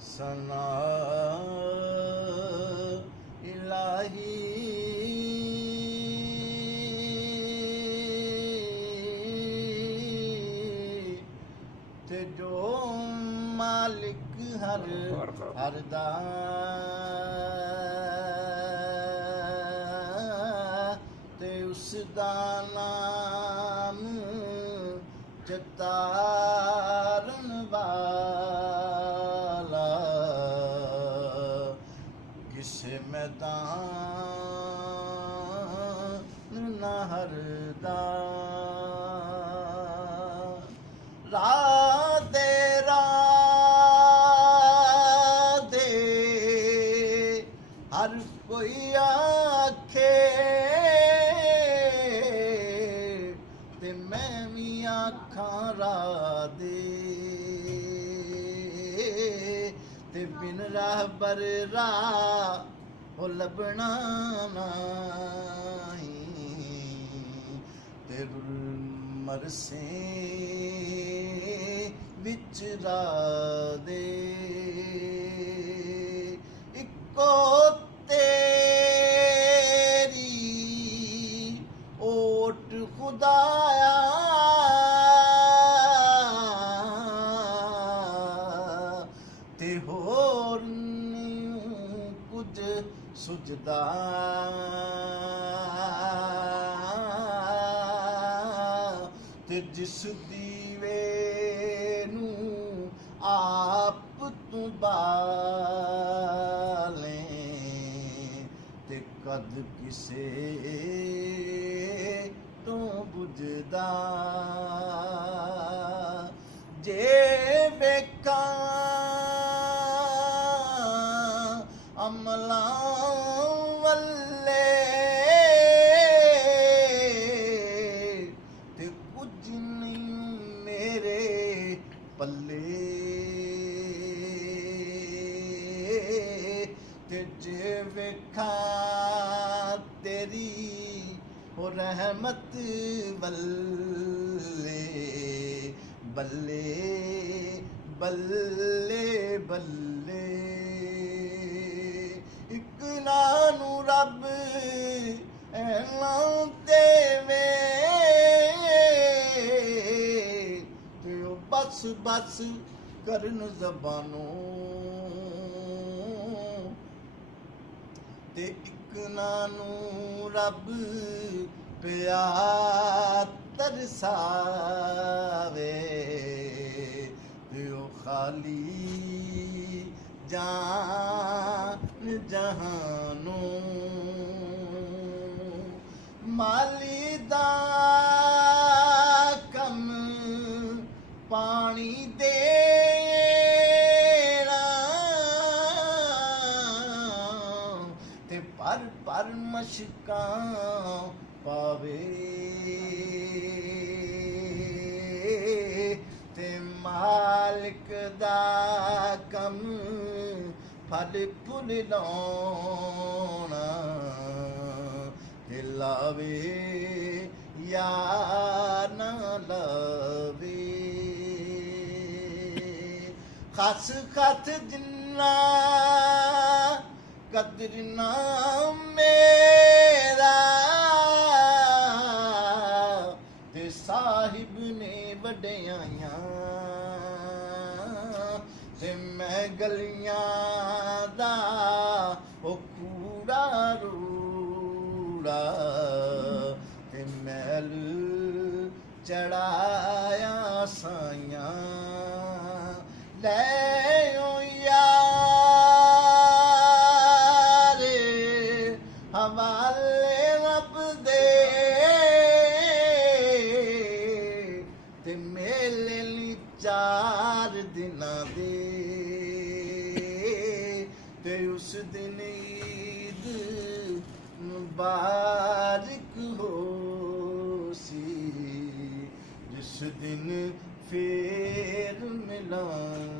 सना इलाही ते जो मालिक हर दा ते उसदा नाम चतारन वाला किसे मैदान न हरदा राधे राधे हर कोई आखे ते मैं भी आखां राधे ते बिन राह बर राह हो लभना नहीं ते मरसे विच राधे इको तेरी ओट खुदाया ते होर कुछ सुझदा ते जिस दीवे नू आप तू बाले ते कद किसे तो बुझदा जे वेखा अमला वल्ले ते कुछ नहीं मेरे पल्ले ते जे वेखा तेरी हो रहमत बल्ले बल्ले बल्ले बल्ले इक नानू रब ऐलां देवे ते ओ बस बस करन ज़बानों ते इक नानू रब पिया तरसावे ते ओ खाली जान जहानों माली दा कम पानी देना ते पर मशकां पावे ते मालिक दा कम फल फुल लाउणा ते लावे या ना लावे खस खत जिन्ना कदर ना मेरा ते साहिब ने वड्याइयां ते मैं गलियां दा ओ कूड़ा रूड़ा ते मैल चढ़ाया साइयां ले ओ यारे हवाले रब दे ते मेले ली 4 दिनां दे ते उस दिन ईद मुबारक हो सी जिस दिन फेर मिलां